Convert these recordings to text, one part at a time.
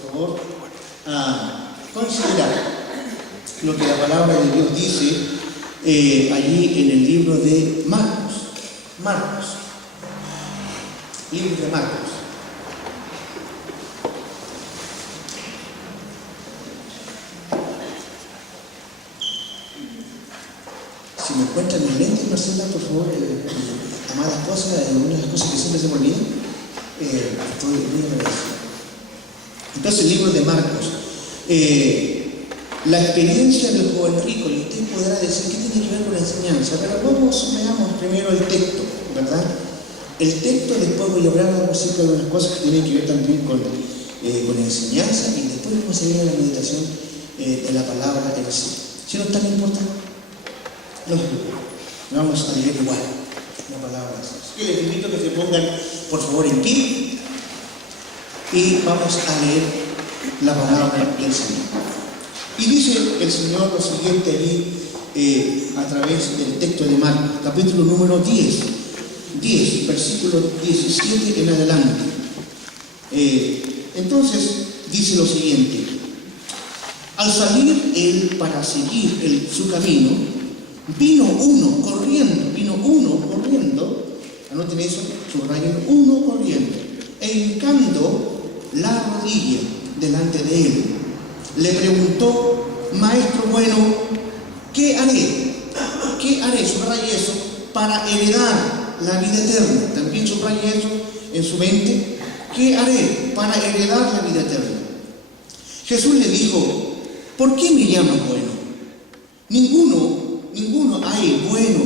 por favor, a considerar lo que la palabra de Dios dice allí en el libro de Marcos. Libro de Marcos. Si me encuentran mis lentes, Marcela, por favor, amada esposa, una de las cosas que siempre se me olvida, estoy muy agradecido. Entonces, el libro de Marcos, la experiencia del joven rico, y usted podrá decir qué tiene que ver con la enseñanza, pero veamos primero el texto, ¿verdad? El texto, después voy a hablar acerca de unas cosas que tienen que ver también con la enseñanza, y después vamos a ir a la meditación de la palabra en sí. ¿Sí no es tan importante? No se preocupen, vamos a leer igual la palabra de Dios. Yo les invito a que se pongan, por favor, en pie y vamos a leer la palabra del Señor. Y dice el Señor lo siguiente allí a través del texto de Marcos, capítulo número 10, versículo 17 en adelante. Entonces dice lo siguiente: al salir él para seguir su camino, vino uno corriendo, anoten eso, subrayen, uno corriendo, e hincando la rodilla delante de él, le preguntó: maestro bueno, ¿qué haré? Subraye eso, para heredar la vida eterna. También subraye eso en su mente. ¿Qué haré para heredar la vida eterna? Jesús le dijo: ¿por qué me llamas bueno? Ninguno hay bueno,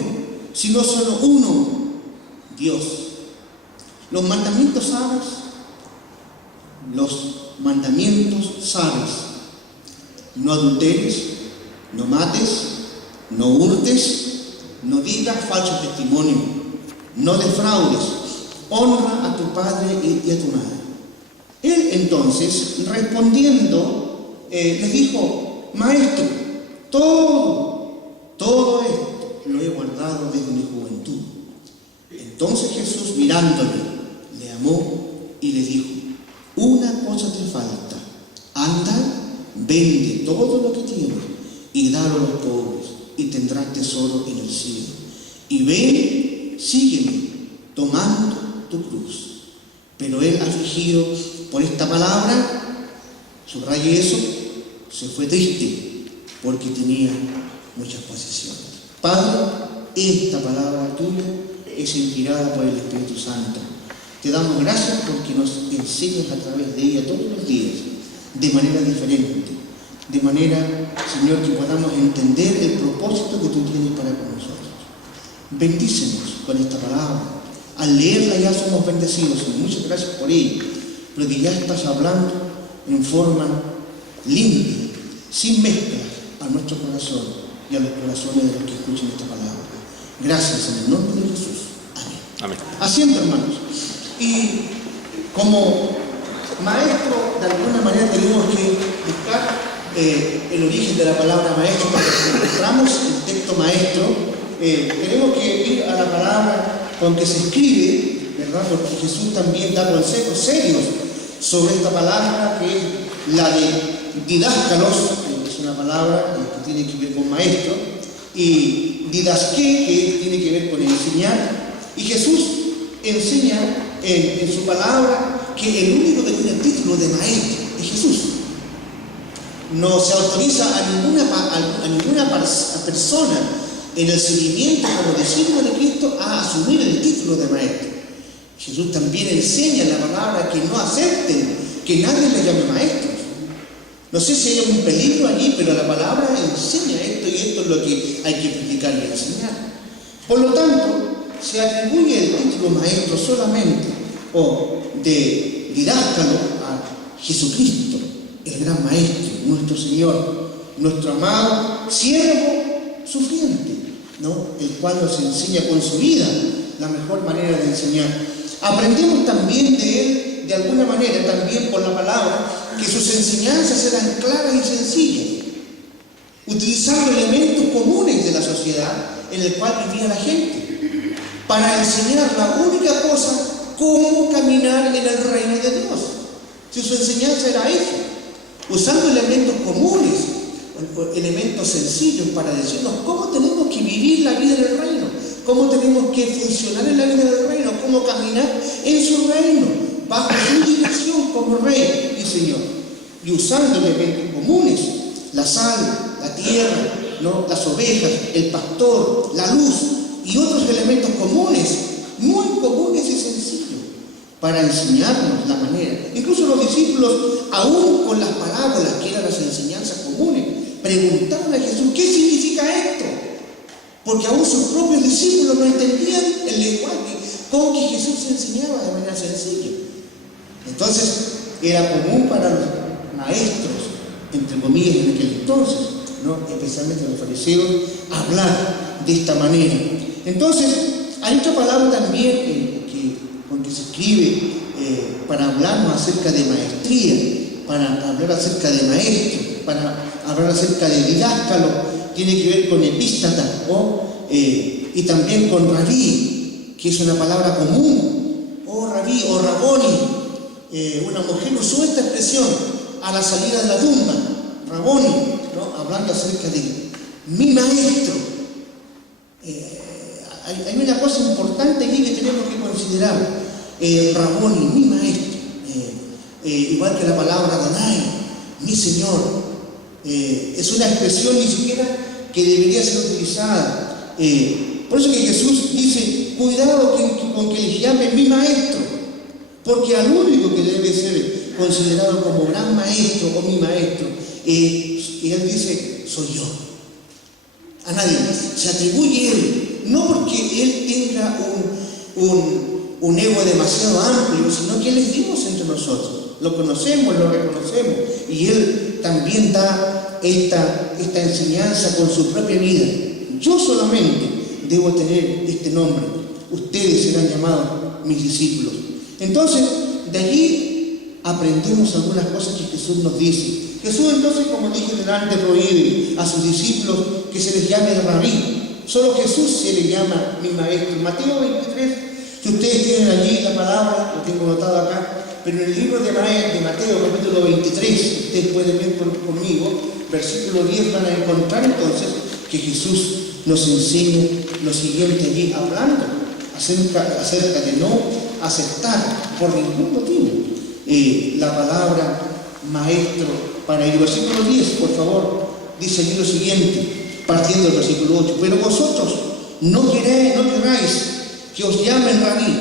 sino solo uno, Dios. Los mandamientos sabes: no adulteres, no mates, no hurtes, no digas falso testimonio, no defraudes, honra a tu padre y a tu madre. Él entonces, respondiendo, les dijo: maestro, todo esto lo he guardado desde mi juventud. Entonces Jesús, mirándole, le amó y le dijo: una cosa te falta, anda, vende todo lo que tienes y dalo a los pobres, y tendrás tesoro en el cielo. Y ven, sígueme, tomando tu cruz. Pero él, afligido por esta palabra, subraye eso, se fue triste, porque tenía muchas posesiones. Padre, esta palabra tuya es inspirada por el Espíritu Santo. Te damos gracias porque nos enseñas a través de ella todos los días, de manera diferente, de manera, Señor, que podamos entender el propósito que tú tienes para con nosotros. Bendícenos con esta palabra. Al leerla ya somos bendecidos, y muchas gracias por ello, porque ya estás hablando en forma limpia, sin mezcla, a nuestro corazón y a los corazones de los que escuchen esta palabra. Gracias en el nombre de Jesús. Amén. Haciendo, hermanos, y como maestro, de alguna manera tenemos que buscar el origen de la palabra maestro. Cuando encontramos el texto maestro, tenemos que ir a la palabra con que se escribe, ¿verdad? Porque Jesús también da consejos serios sobre esta palabra, que es la de didáscalos, que es una palabra que tiene que ver con maestro, y didasqué, que tiene que ver con enseñar. Y Jesús enseña en su palabra que el único que tiene el título de maestro es Jesús. No se autoriza a ninguna persona en el seguimiento como discípulo de Cristo a asumir el título de maestro. Jesús también enseña en la palabra que no acepten que nadie le llame maestro. No sé si hay un peligro allí, pero la palabra enseña esto, y esto es lo que hay que predicar y enseñar. Por lo tanto, se atribuye el título maestro solamente o de didáscalo a Jesucristo, el gran maestro, nuestro Señor, nuestro amado siervo sufriente, ¿no? El cual nos enseña con su vida la mejor manera de enseñar. Aprendemos también de él, de alguna manera, también por la palabra, que sus enseñanzas eran claras y sencillas, utilizando elementos comunes de la sociedad en el cual vivía la gente, para enseñar la única cosa: cómo caminar en el reino de Dios. Si su enseñanza era eso, usando elementos comunes, elementos sencillos para decirnos cómo tenemos que vivir la vida del reino, cómo tenemos que funcionar en la vida del reino, cómo caminar en su reino, bajo su dirección como Rey y Señor. Y usando elementos comunes, la sal, la tierra, ¿no?, las ovejas, el pastor, la luz y otros elementos comunes, muy comunes y sencillos, para enseñarnos la manera. Incluso los discípulos, aún con las parábolas, que eran las enseñanzas comunes, preguntaron a Jesús, ¿qué significa esto? Porque aún sus propios discípulos no entendían el lenguaje con que Jesús enseñaba de manera sencilla. Entonces, era común para los maestros, entre comillas, en aquel entonces, ¿no?, especialmente los fariseos, hablar de esta manera. Entonces, hay otra palabra también con que se escribe para hablarnos acerca de maestría, para hablar acerca de maestro, para hablar acerca de didácalo, tiene que ver con epístata, y también con rabí, que es una palabra común, rabí o raboni. Una mujer usó esta expresión a la salida de la tumba, raboni, ¿no?, hablando acerca de mi maestro. Hay una cosa importante aquí que tenemos que considerar. Raboni, mi maestro, igual que la palabra Adonai, mi Señor, es una expresión ni siquiera que debería ser utilizada. Por eso que Jesús dice, cuidado con que les llamen mi maestro, porque al único que debe ser considerado como gran maestro o mi maestro, y él dice, soy yo. A nadie más. Se atribuye él, no porque él tenga un ego demasiado amplio, sino que él es Dios entre nosotros. Lo conocemos, lo reconocemos, y él también da esta enseñanza con su propia vida. Yo solamente debo tener este nombre. Ustedes serán llamados mis discípulos. Entonces, de allí aprendemos algunas cosas que Jesús nos dice. Jesús entonces, como dije delante, prohíbe a sus discípulos que se les llame rabí. Solo Jesús se le llama mi maestro. Mateo 23, si ustedes tienen allí la palabra, lo tengo anotado acá, pero en el libro de Mateo, capítulo 23, ustedes pueden ver conmigo, versículo 10, van a encontrar entonces que Jesús nos enseña lo siguiente allí, hablando acerca de no aceptar por ningún motivo la palabra maestro para el versículo 10, por favor, dice allí lo siguiente, partiendo del versículo 8, pero vosotros no queráis que os llamen rabí,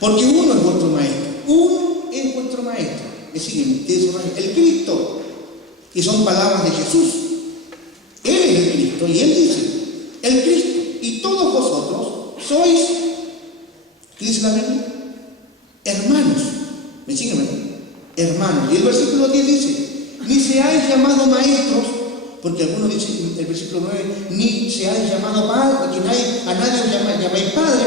porque uno es vuestro maestro, es el Cristo, y son palabras de Jesús. Él es el Cristo, y él dice, el Cristo, y todos vosotros sois, ¿qué dice la Biblia? Hermanos. ¿Me siguen? Hermanos. Y el versículo 10 dice, ni seáis llamados maestros, porque algunos dicen, el versículo 9, ni seáis llamados padres, porque a nadie os llamáis padre,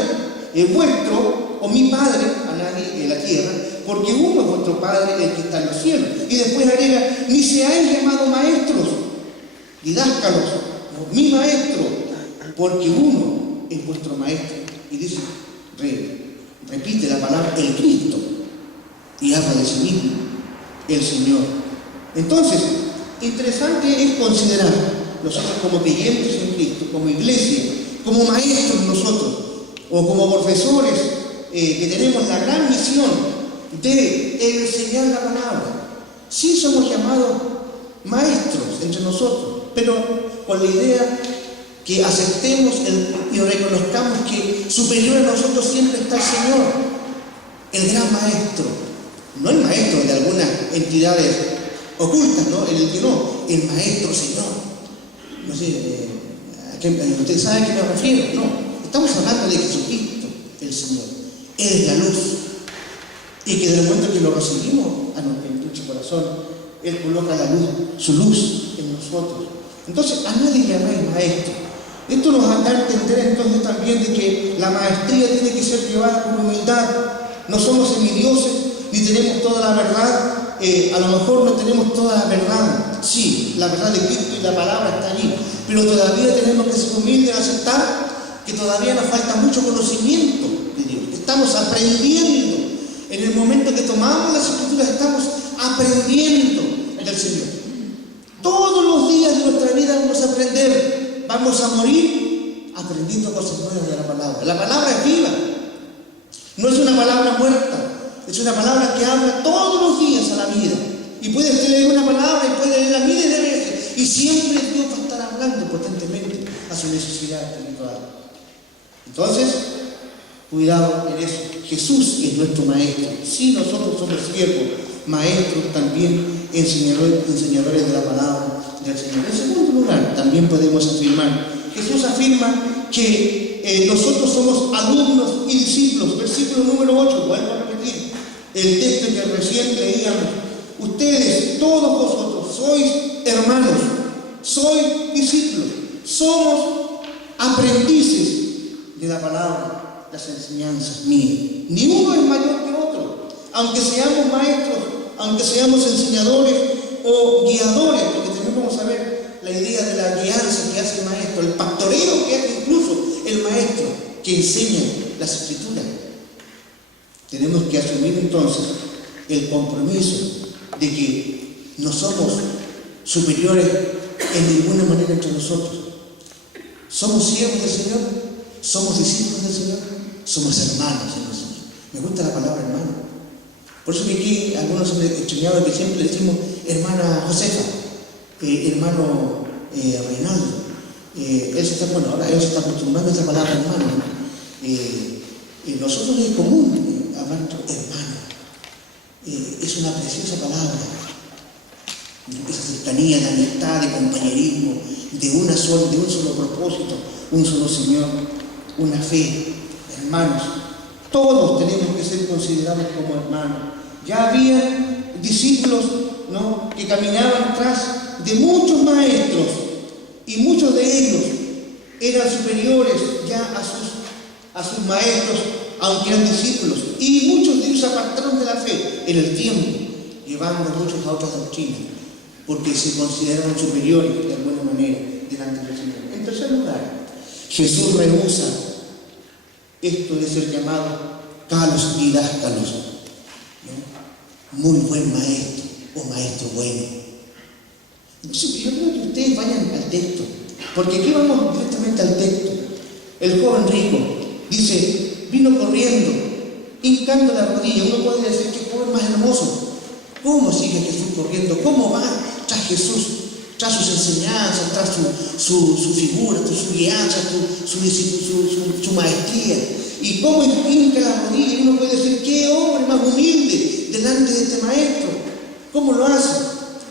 es vuestro, o mi padre, a nadie en la tierra, porque uno es vuestro Padre, el que está en los cielos. Y después agrega, ni seáis llamados maestros, didáscalos, o mi maestro, porque uno es vuestro maestro. Y dice, repite la palabra, el Cristo, y habla de sí mismo, el Señor. Entonces, interesante es considerar nosotros como creyentes en Cristo, como iglesia, como maestros nosotros, o como profesores que tenemos la gran misión de enseñar la palabra. Sí somos llamados maestros entre nosotros, pero con la idea que aceptemos y reconozcamos que superior a nosotros siempre está el Señor, el gran maestro, no el maestro de algunas entidades ocultas, ¿no? El maestro Señor. No sé, ustedes saben a qué me refiero, no. Estamos hablando de Jesucristo, el Señor. Él es la luz. Y que desde el momento que lo recibimos en nuestro corazón, Él coloca la luz, su luz en nosotros. Entonces, a nadie llamáis maestro. Esto nos da a entender entonces también de que la maestría tiene que ser llevada con humildad. No somos semidioses, ni tenemos toda la verdad. A lo mejor no tenemos toda la verdad. Sí, la verdad de Cristo y la palabra está allí. Pero todavía tenemos que ser humildes en aceptar que todavía nos falta mucho conocimiento de Dios. Estamos aprendiendo En el momento que tomamos las Escrituras estamos aprendiendo del Señor. Todos los días de nuestra vida vamos a aprender, vamos a morir aprendiendo cosas nuevas de la palabra. La palabra es viva, no es una palabra muerta, es una palabra que habla todos los días a la vida. Y puedes leer una palabra y puedes leerla miles de veces, y siempre Dios va a estar hablando potentemente a su necesidad espiritual. Entonces, cuidado en eso. Jesús es nuestro maestro. Sí, nosotros somos siervos, maestros también, enseñadores de la palabra del Señor. En segundo lugar, también podemos afirmar, Jesús afirma que nosotros somos alumnos y discípulos. Versículo número 8, vuelvo a repetir el texto que recién leíamos. Ustedes, todos vosotros, sois hermanos, sois discípulos, somos aprendices de la palabra, las enseñanzas mías. Ni uno es mayor que otro, aunque seamos maestros, aunque seamos enseñadores o guiadores, porque también vamos a ver la idea de la guianza que hace el maestro, el pastoreo que hace incluso el maestro que enseña las Escrituras. Tenemos que asumir entonces el compromiso de que no somos superiores en ninguna manera entre nosotros. Somos siervos del Señor, somos discípulos del Señor, somos hermanos en el Señor. Me gusta la palabra hermano. Por eso que aquí algunos han extrañado que siempre le decimos hermana Josefa, hermano Reinaldo. Ahora ellos se están acostumbrando a esa palabra hermano. Nosotros es común hablar hermano. Es una preciosa palabra. Esa cercanía de amistad, de compañerismo, de un solo propósito, un solo Señor, una fe. Hermanos, todos tenemos que ser considerados como hermanos. Ya había discípulos, ¿no?, que caminaban tras de muchos maestros, y muchos de ellos eran superiores ya a sus maestros, aunque eran discípulos, y muchos de ellos se apartaron de la fe en el tiempo, llevando a muchos a otras doctrinas, porque se consideraron superiores de alguna manera delante del Señor. En tercer lugar, Jesús rehúsa esto de ser llamado kalos didáscalos, ¿no? Muy buen maestro o maestro bueno. Entonces, yo creo que ustedes vayan al texto, porque aquí vamos directamente al texto. El joven rico dice, vino corriendo, hincando la rodilla. Uno puede decir que joven más hermoso. ¿Cómo sigue Jesús corriendo? ¿Cómo va tras Jesús? Tras sus enseñanzas, tras su figura, su guianza, su maestría. Y cómo hinca la rodilla. Y uno puede decir, qué hombre más humilde delante de este maestro. ¿Cómo lo hace?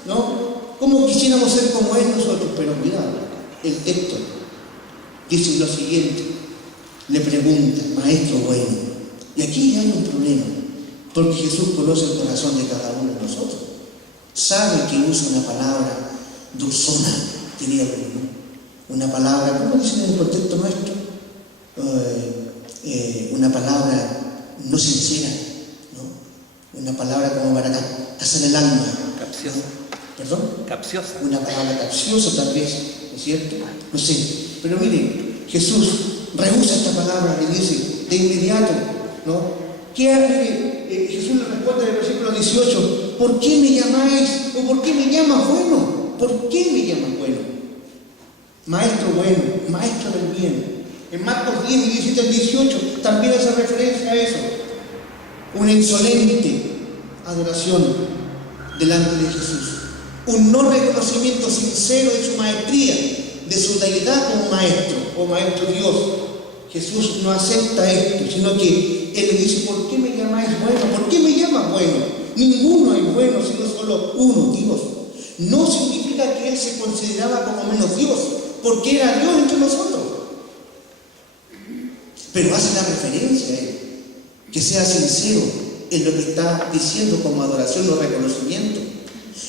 ¿No? ¿Cómo quisiéramos ser como él nosotros? Pero cuidado, el texto dice lo siguiente. Le pregunta, maestro bueno. Y aquí hay un problema, porque Jesús conoce el corazón de cada uno de nosotros. Sabe que usa una palabra dulzona, diría uno. Una palabra, ¿cómo dicen en el contexto nuestro? Una palabra no sincera, ¿no? Una palabra como para hacer el alma. Capciosa. ¿Perdón? Capciosa. Una palabra capciosa tal vez, ¿no es cierto? No sé. Pero miren, Jesús rehúsa esta palabra, le dice de inmediato, ¿no? ¿Qué hace? Jesús le responde en el versículo 18, ¿por qué me llamáis o por qué me llamas bueno? ¿Por qué me llamas bueno? Maestro bueno, maestro del bien. En Marcos 10, 17 al 18 también hace referencia a eso. Una insolente adoración delante de Jesús. Un no reconocimiento sincero de su maestría, de su deidad como maestro o maestro Dios. Jesús no acepta esto, sino que Él le dice, ¿por qué me llamáis bueno? ¿Por qué me llamas bueno? Ninguno es bueno, sino solo uno, Dios. No significa que Él se consideraba como menos Dios, porque era Dios entre nosotros. Pero hace la referencia a Él, que sea sincero en lo que está diciendo como adoración o reconocimiento.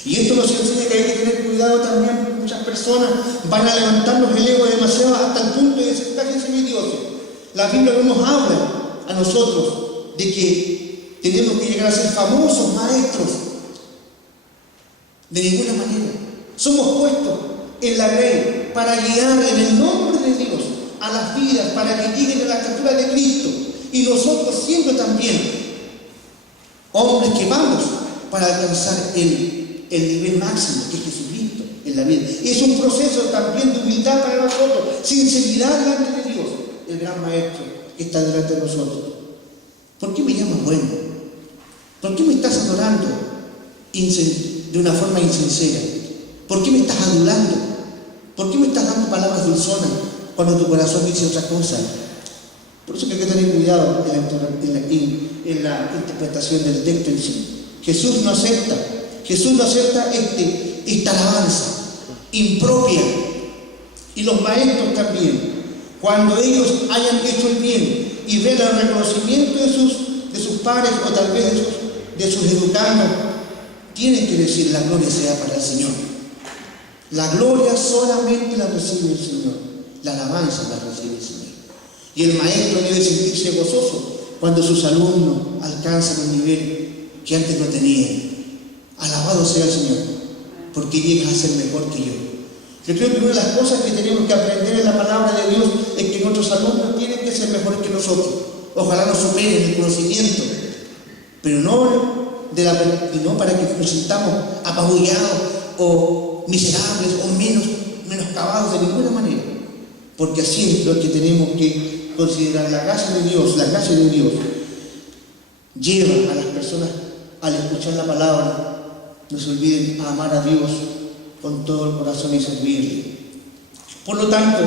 Y esto nos enseña que hay que tener cuidado también, porque muchas personas van a levantarnos el ego demasiado hasta el punto de decir, cállese mi Dios. La Biblia no nos habla a nosotros de que tenemos que llegar a ser famosos maestros. De ninguna manera. Somos puestos en la ley para guiar en el nombre de Dios a las vidas, para que lleguen a la estatura de Cristo. Y nosotros siendo también hombres que vamos para alcanzar el nivel máximo, que es Jesucristo en la vida. Es un proceso también de humildad para nosotros, sinceridad delante de Dios, el gran Maestro que está delante de nosotros. ¿Por qué me llamas bueno? ¿Por qué me estás adorando de una forma insincera? ¿Por qué me estás adulando? ¿Por qué me estás dando palabras dulzonas cuando tu corazón dice otra cosa? Por eso que hay que tener cuidado en la interpretación del texto en sí. Jesús no acepta esta alabanza impropia. Y los maestros también, cuando ellos hayan hecho el bien y ven el reconocimiento de sus pares o tal vez de sus educandos, tienen que decir: la gloria sea para el Señor. La gloria solamente la recibe el Señor, la alabanza la recibe el Señor. Y el maestro debe sentirse gozoso cuando sus alumnos alcanzan un nivel que antes no tenían. Alabado sea el Señor, porque llegas a ser mejor que yo. Yo creo que una de las cosas que tenemos que aprender en la palabra de Dios es que nuestros alumnos tienen que ser mejores que nosotros. Ojalá nos superen el conocimiento, pero no para que nos sintamos apabullados o miserables o menoscabados de ninguna manera. Porque así es lo que tenemos que considerar. La gracia de Dios lleva a las personas, al escuchar la palabra, no se olviden a amar a Dios con todo el corazón y servirle. Por lo tanto,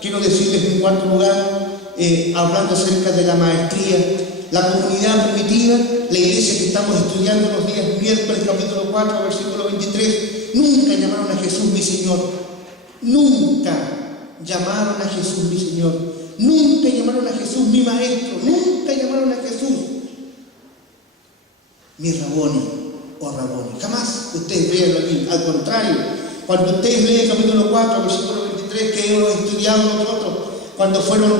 quiero decirles en cuarto lugar, hablando acerca de la maestría, la comunidad primitiva, la iglesia que estamos estudiando los días miércoles, capítulo 4, versículo 23, nunca llamaron a Jesús mi Señor. Nunca llamaron a Jesús mi Señor. Nunca llamaron a Jesús mi Maestro. Nunca llamaron a Jesús mi Raboni o Raboni. Jamás ustedes vean aquí. Al contrario, cuando ustedes leen el capítulo 4, versículo 23, que hemos estudiado nosotros, cuando fueron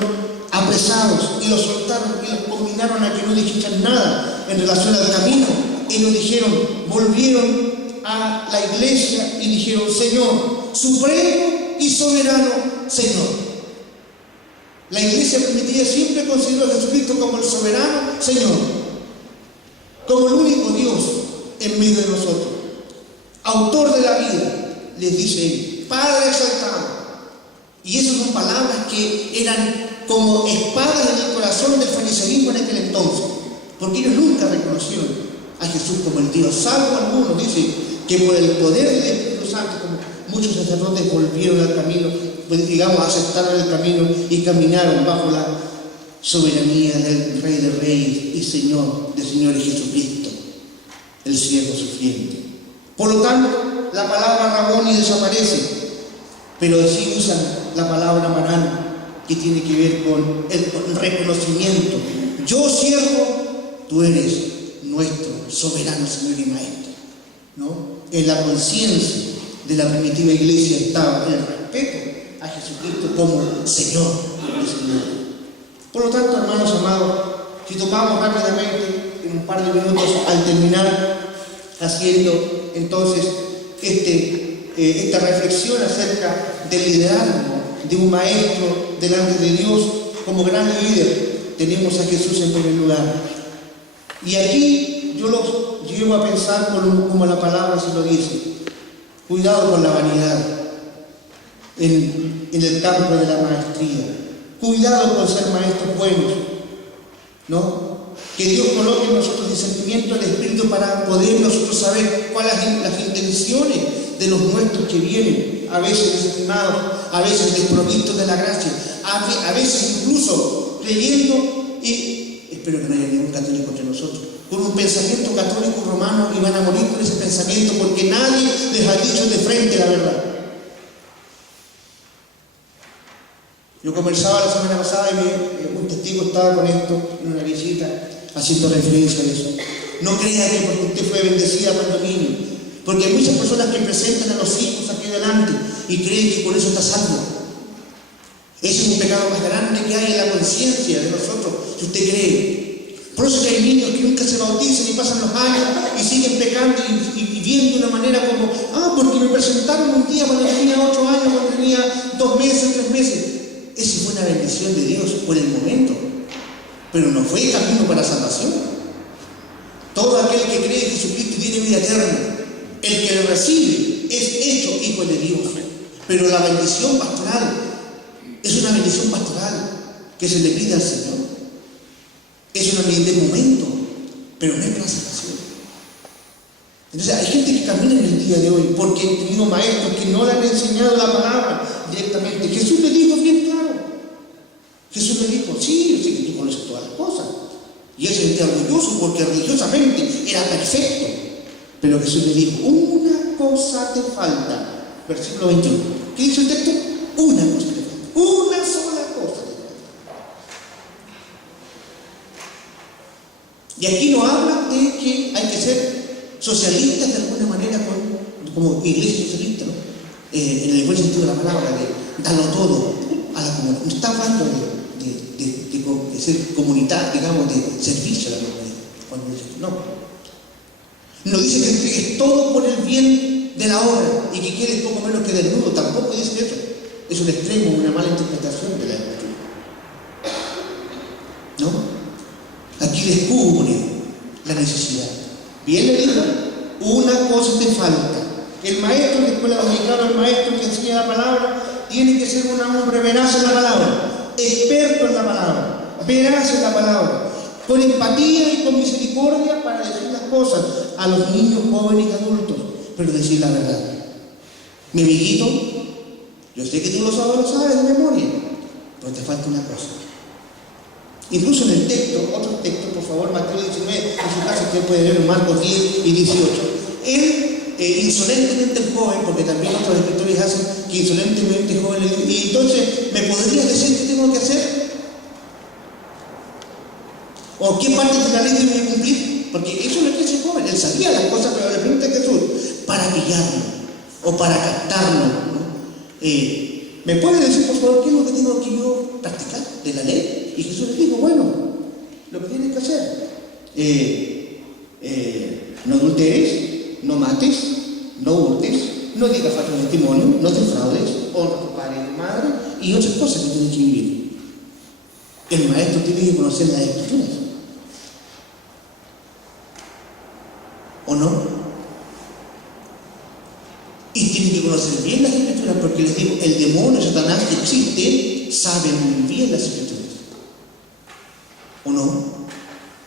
apresados y los soltaron y los conminaron a que no dijeran nada en relación al camino, ellos volvieron a la iglesia y dijeron: Señor, supremo y soberano Señor. La iglesia primitiva siempre consideró a Jesucristo como el soberano Señor, como el único Dios en medio de nosotros, autor de la vida, les dice él, Padre exaltado. Y esas son palabras que eran como espadas en el corazón del fariseísmo en aquel entonces, porque ellos nunca reconocieron a Jesús como el Dios, salvo algunos. Dice que por el poder del Espíritu Santo, como muchos sacerdotes volvieron al camino, aceptaron el camino y caminaron bajo la soberanía del Rey de Reyes y Señor de Señores Jesucristo, el siervo sufriente. Por lo tanto, la palabra Raboni desaparece, pero sí usan la palabra Marán, que tiene que ver con el reconocimiento. Yo siervo, tú eres nuestro soberano Señor y Maestro, ¿no? En la conciencia de la primitiva iglesia estaba el respeto a Jesucristo como Señor y Señor. Por lo tanto, hermanos amados, si tomamos rápidamente en un par de minutos al terminar haciendo entonces esta reflexión acerca del liderazgo de un maestro delante de Dios como gran líder, tenemos a Jesús en primer lugar. Y aquí yo los llevo a pensar como la palabra se lo dice: cuidado con la vanidad en el campo de la maestría. Cuidado con ser maestros buenos, ¿no? Que Dios coloque en nosotros discernimiento del Espíritu para poder nosotros saber cuáles son las intenciones de los nuestros que vienen, a veces desanimados, a veces desprovistos de la gracia, a veces incluso creyendo, y espero que no haya ningún católico entre nosotros, con un pensamiento católico romano, y van a morir con ese pensamiento porque nadie les ha dicho de frente la verdad. Yo conversaba la semana pasada y un testigo estaba con esto en una visita haciendo referencia a eso. No crea que porque usted fue bendecida cuando niño, porque hay muchas personas que presentan a los hijos aquí delante y creen que por eso está salvo. Ese es un pecado más grande que hay en la conciencia de nosotros, si usted cree. Por eso que hay niños que nunca se bautizan y pasan los años y siguen pecando y viviendo de una manera como, porque me presentaron un día cuando tenía 8 años, cuando tenía 2 meses, 3 meses. Esa fue una bendición de Dios por el momento, pero no fue camino para la salvación. Todo aquel que cree en Jesucristo tiene vida eterna. El que le recibe es hecho hijo de Dios. Pero la bendición pastoral es una bendición pastoral que se le pide al Señor. Es una bendición de momento, pero no es para salvación. Entonces hay gente que camina en el día de hoy porque he tenido maestros que no le han enseñado la palabra directamente. Jesús le dijo bien claro. Jesús le dijo, sí, yo sé que tú conoces todas las cosas. Y él se sentía orgulloso porque religiosamente era perfecto. Pero Jesús le dijo, una cosa te falta. Versículo 21. ¿Qué dice el texto? Una cosa te falta. Una sola cosa te falta. Y aquí no habla de que hay que ser socialistas de alguna manera, como iglesia socialista, ¿no? En el buen sentido de la palabra, de darlo todo a la comunidad. No está hablando de ser comunidad, digamos, de servicio a la comunidad. Cuando dice, no dice que entregues todo por el bien de la obra y que quieres poco menos que desnudo. Tampoco dice eso. Es un extremo, una mala interpretación de la escritura. ¿No? Aquí descubre la necesidad. Bien le dijo, una cosa te falta. El maestro, después la dominicaron, el maestro que enseña la palabra, tiene que ser un hombre veraz en la palabra, experto en la palabra, veraz en la palabra, con empatía y con misericordia para decir las cosas a los niños, jóvenes y adultos, pero decir la verdad. Mi amiguito, yo sé que tú lo sabes de memoria, pero te falta una cosa. Incluso en el texto, otro texto, por favor, Mateo 19, en su casa usted puede ver Marcos 10 y 18. Él, insolentemente el joven, porque también otros escritores hacen que insolentemente el joven le dice, y entonces, ¿me podrías decir qué tengo que hacer? ¿O qué parte de la ley debo de cumplir? Porque eso no es que ese joven, él sabía las cosas, pero le pregunta a Jesús, para pillarlo, o para captarlo, ¿no? ¿Me puede decir, por favor, qué es lo que tengo que yo practicar de la ley? Y Jesús le dijo, bueno, lo que tienes que hacer, no adulteres, no mates, no hurtes, no digas falso testimonio, no defraudes, honra a tu padre y a tu madre, y otras cosas que tienes que vivir. El maestro tiene que conocer las escrituras. ¿O no? Y tiene que conocer bien las escrituras, porque les digo, el demonio, Satanás, que existe, sabe muy bien las escrituras. ¿O no?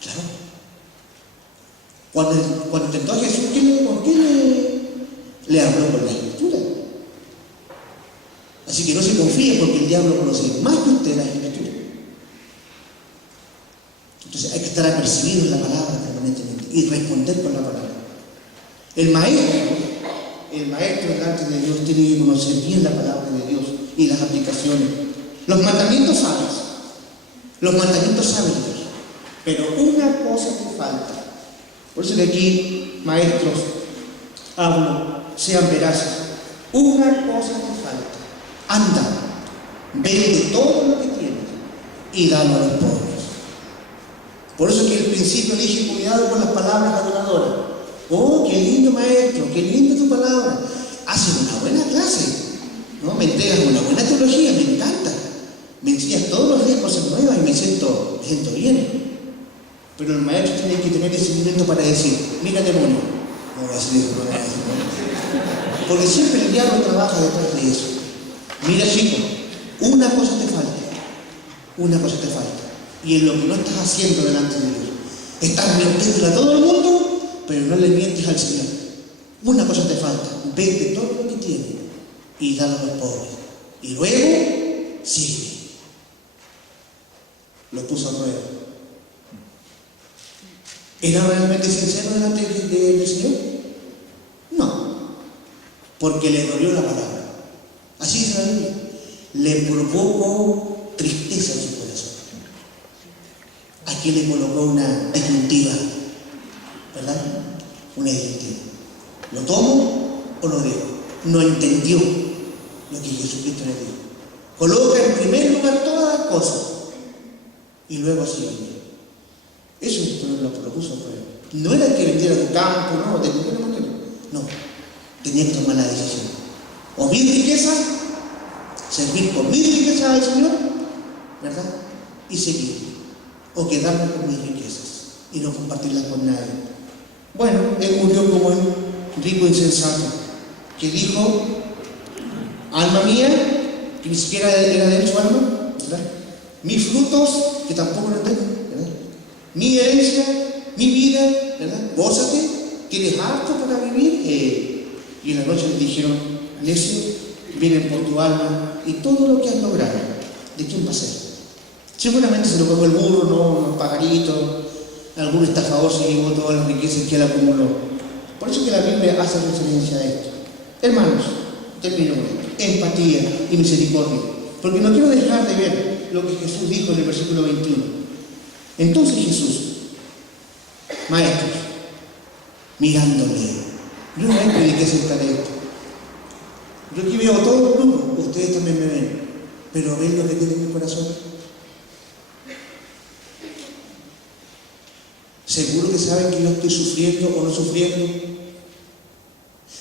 Claro. Cuando intentó a Jesús, ¿por qué le habló con la escritura? Así que no se confíe, porque el diablo conoce más que usted las escrituras. Entonces hay que estar apercibido en la palabra permanentemente y responder con la palabra. El maestro delante de Dios tiene que conocer bien la palabra de Dios y las aplicaciones. Los mandamientos sabes. Los mandamientos saben Dios. Pero una cosa te falta. Por eso que aquí, maestros, hablo, sean veraces. Una cosa te falta. Anda, vende todo lo que tienes y dalo a los pobres. Por eso que el principio dije, cuidado con las palabras adoradoras. Oh, qué lindo maestro, qué linda tu palabra. Haces una buena clase, ¿no? Me entregas una buena teología, me encanta. Me enseñas todos los días cosas nuevas y me siento bien. Pero el maestro tiene que tener ese momento para decir, mira demonio. No voy a decir eso, no voy a decir eso. Porque siempre el diablo trabaja detrás de eso. Mira chico, una cosa te falta. Una cosa te falta. Y en lo que no estás haciendo delante de Dios. Estás mintiendo a todo el mundo, pero no le mientes al Señor. Una cosa te falta. Vende todo lo que tienes y dalo a los pobres. Y luego, sigue. Lo puso a prueba. ¿Era realmente sincero delante del Señor? No. Porque le dolió la palabra. Así dice la Biblia. Le provocó tristeza en su corazón. Aquí le colocó una disyuntiva, ¿verdad? Una disyuntiva. ¿Lo tomo o lo dejo? No entendió lo que Jesucristo le dijo. Coloca en primer lugar todas las cosas y luego sigue. Eso lo propuso. No era que vendiera tu campo, no, de ninguna manera. No, tenía que tomar la decisión. O mi riqueza, servir con mis riquezas al Señor, ¿verdad? Y seguir. O quedarme con mis riquezas y no compartirlas con nadie. Bueno, él murió como un rico insensato, que dijo: alma mía, que ni siquiera era de él su alma, ¿verdad? Mis frutos, que tampoco lo tengo, ¿verdad? Mi herencia, mi vida, ¿verdad? Gózate, tienes harto para vivir. Y en la noche le dijeron: necio, vienen por tu alma y todo lo que has logrado, ¿de quién va a ser? Seguramente se lo pagó el burro, ¿no? Unos pajaritos, algún estafador se llevó todas las riquezas que él acumuló. Por eso que la Biblia hace referencia a esto. Hermanos, termino con esto: empatía y misericordia, porque no quiero dejar de ver lo que Jesús dijo en el versículo 21. Entonces Jesús, maestros, mirándole, yo no me prediqué acerca de esto. Yo aquí veo todo el grupo, ustedes también me ven, pero ven lo que tiene en mi corazón. ¿Seguro que saben que yo estoy sufriendo o no sufriendo?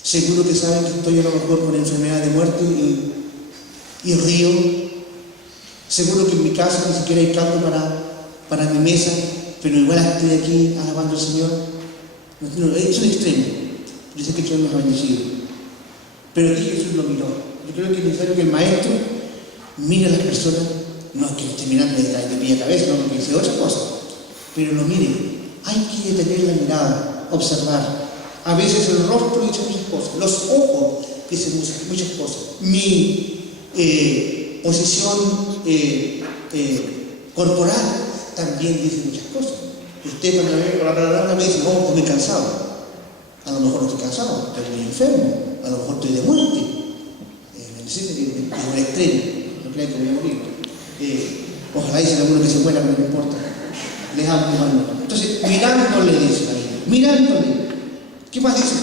¿Seguro que saben que estoy a lo mejor con enfermedad de muerte y río? ¿Seguro que en mi casa ni siquiera hay caldo para mi mesa, pero igual estoy aquí alabando al Señor? No, es un extremo. Yo sé que el Señor nos ha bendecido, pero aquí Jesús lo miró. Yo creo que es necesario que el maestro mire a las personas, no es que esté mirando de pie a cabeza, no, porque dice otra cosa, pero lo mire. Hay que detener la mirada, observar. A veces el rostro dice muchas cosas, los ojos dicen muchas cosas. Mi posición corporal también dice muchas cosas. Usted cuando me ve por la palabra me dice: oh, estoy cansado. A lo mejor no estoy cansado, estoy enfermo, a lo mejor estoy de muerte. Necesito que es un extremo, no crean que voy a morir. Ojalá dicen alguno que se muera, pero no importa. Les amo, hermano. Entonces, mirándole, dice ahí, mirándole. ¿Qué más dice?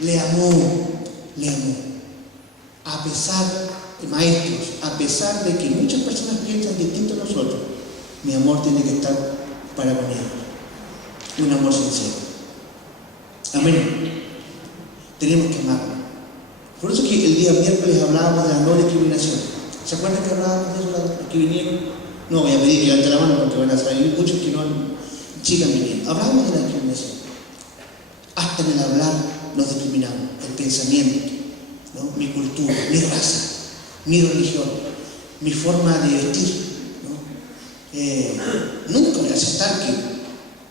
Le amó, le amó. A pesar, maestros, a pesar de que muchas personas piensan distinto a nosotros, mi amor tiene que estar para con ellos. Un amor sincero. Amén. Tenemos que amarlo. Por eso que el día miércoles hablábamos de la no discriminación. ¿Se acuerdan que hablábamos de eso, los que vinieron? No voy a pedir que levanten la mano porque van a salir muchos que no sigan viniendo. Hablábamos de la discriminación. Hasta en el hablar nos discriminamos. El pensamiento, ¿no? Mi cultura, mi raza, mi religión, mi forma de vestir, ¿no? Nunca voy a aceptar que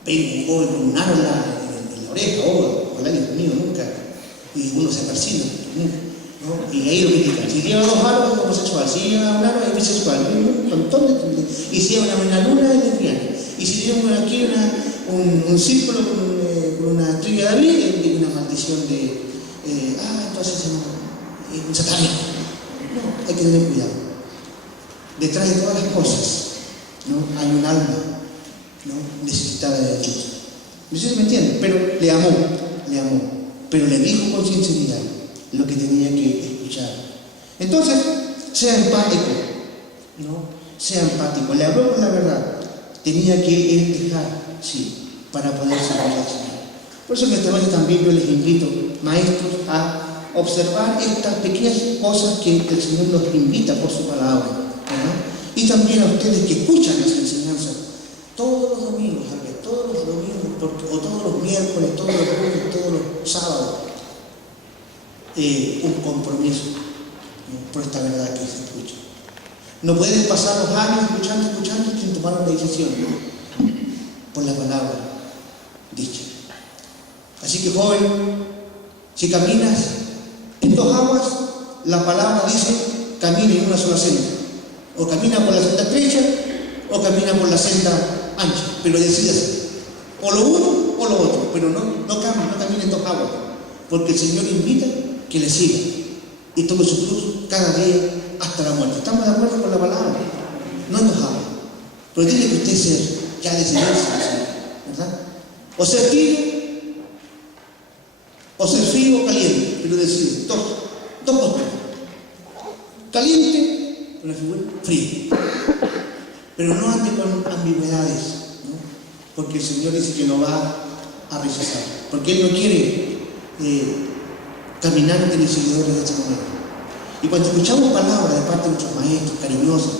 venga un joven con un árbol en la oreja, ojalá, Dios mío, nunca. Y uno se persina, ¿no? Y ahí lo critican. Si lleva 2 árboles es homosexual, si lleva un árbol es bisexual, un montón de. Y si lleva una luna es lesbiana. Y si lleva aquí un círculo con una estrella de David, es una maldición de. Entonces es un satánico. No, hay que tener cuidado. Detrás de todas las cosas, ¿no? Hay un alma, ¿no? Necesitada de ayuda. No sé si me entienden, pero le amó, pero le dijo con sinceridad lo que tenía que escuchar. Entonces, sea empático, ¿no? Sea empático, le habló con la verdad. Tenía que él dejar, sí, para poder servir al Señor. Por eso que esta noche también yo les invito, maestros, a observar estas pequeñas cosas que el Señor nos invita por su palabra, ¿verdad? Y también a ustedes que escuchan las enseñanzas todos los domingos, todos los domingos, o todos los miércoles, todos los lunes, todos los sábados, un compromiso, ¿no? Por esta verdad que se escucha. No pueden pasar los años escuchando sin tomar una decisión, ¿no? Por la palabra dicha. Así que, joven, si caminas en 2 aguas, la palabra dice: camina en una sola senda. O camina por la senda estrecha, o camina por la senda ancha, pero decidas o lo uno o lo otro, pero no camine en 2 aguas, porque el Señor invita que le siga y tome su cruz cada día hasta la muerte. ¿Estamos de acuerdo con la palabra? No en 2 aguas, pero tiene que usted ser, ya decidirse, ¿verdad? O ser tibio, o ser frío o caliente, pero decir dos posturas. Caliente, una figura fría, pero no ande con ambigüedades, ¿no? Porque el Señor dice que no va a rechazar, porque Él no quiere caminantes ni seguidores de esta manera. Y cuando escuchamos palabras de parte de nuestros maestros cariñosos,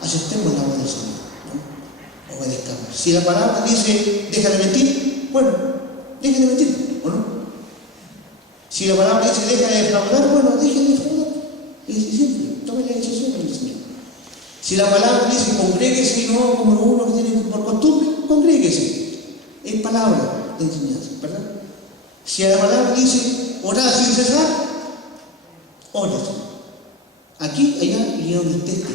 aceptemos la voz del Señor, ¿no? Obedezcamos. Si la palabra dice deja de mentir, bueno, deja de mentir. Si la palabra dice deja de defraudar, bueno, deje de defraudar. Es simple, tome la decisión en el Señor. Si la palabra dice congréguese y no como uno que tiene por costumbre, congréguese. Es palabra de enseñanza, ¿verdad? Si la palabra dice orar sin cesar, órese. Aquí, allá y donde usted esté,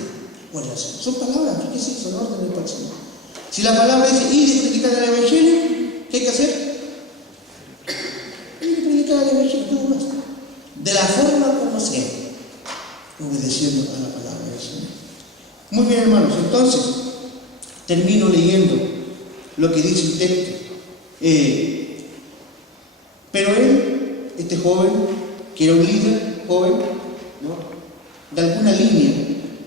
órese. Son palabras, ¿qué es eso? Son órdenes para el Señor. Si la palabra dice ir y predicar el Evangelio, ¿qué hay que hacer? Ir y predicar el Evangelio, todo más. De la forma como sea, obedeciendo a la palabra del Señor. Muy bien, hermanos, entonces termino leyendo lo que dice el texto. Pero él, este joven, que era un líder joven, ¿no?, de alguna línea,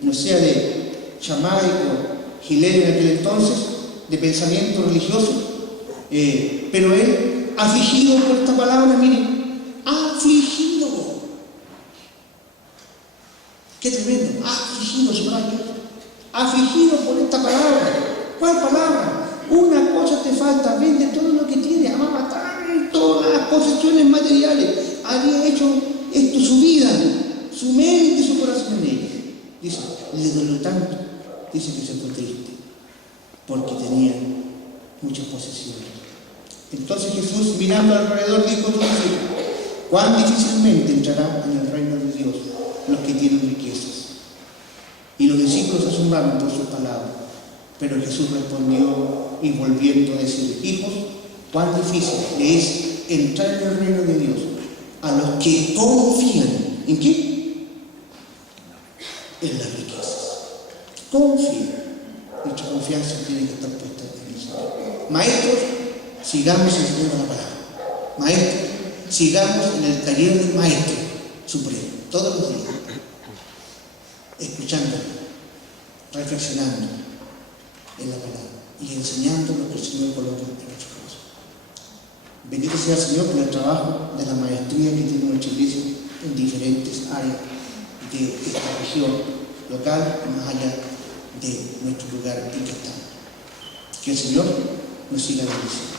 no sea de Shammai o Hillel en aquel entonces, de pensamiento religioso, pero él, afligido por esta palabra, miren, afligido. Qué tremendo, afligido, afligido por esta palabra. ¿Cuál palabra? Una cosa te falta, vende todo lo que tienes, amaba tanto las posesiones materiales, había hecho esto su vida, su mente y su corazón en ella. Dice, le dolió tanto, dice que se fue triste, porque tenía muchas posesiones. Entonces Jesús, mirando alrededor, dijo a sus discípulos, cuán difícilmente entrarán en el reino de Dios los que tienen riquezas. Y los discípulos se asombraron por sus palabras. Pero Jesús respondió y volviendo a decir, hijos, cuán difícil le es entrar en el reino de Dios a los que confían. ¿En qué? En las riquezas. Confían. Nuestra confianza tiene que estar puesta en el Señor. Maestros, sigamos enseñando la palabra. Maestros, sigamos en el taller del Maestro Supremo, todos los días, escuchando, reflexionando en la palabra y enseñando lo que el Señor coloca en nuestro corazón. Bendito sea el Señor por el trabajo de la maestría que tiene nuestra iglesia en diferentes áreas de esta región local y más allá de nuestro lugar en que estamos. Que el Señor nos siga bendiciendo.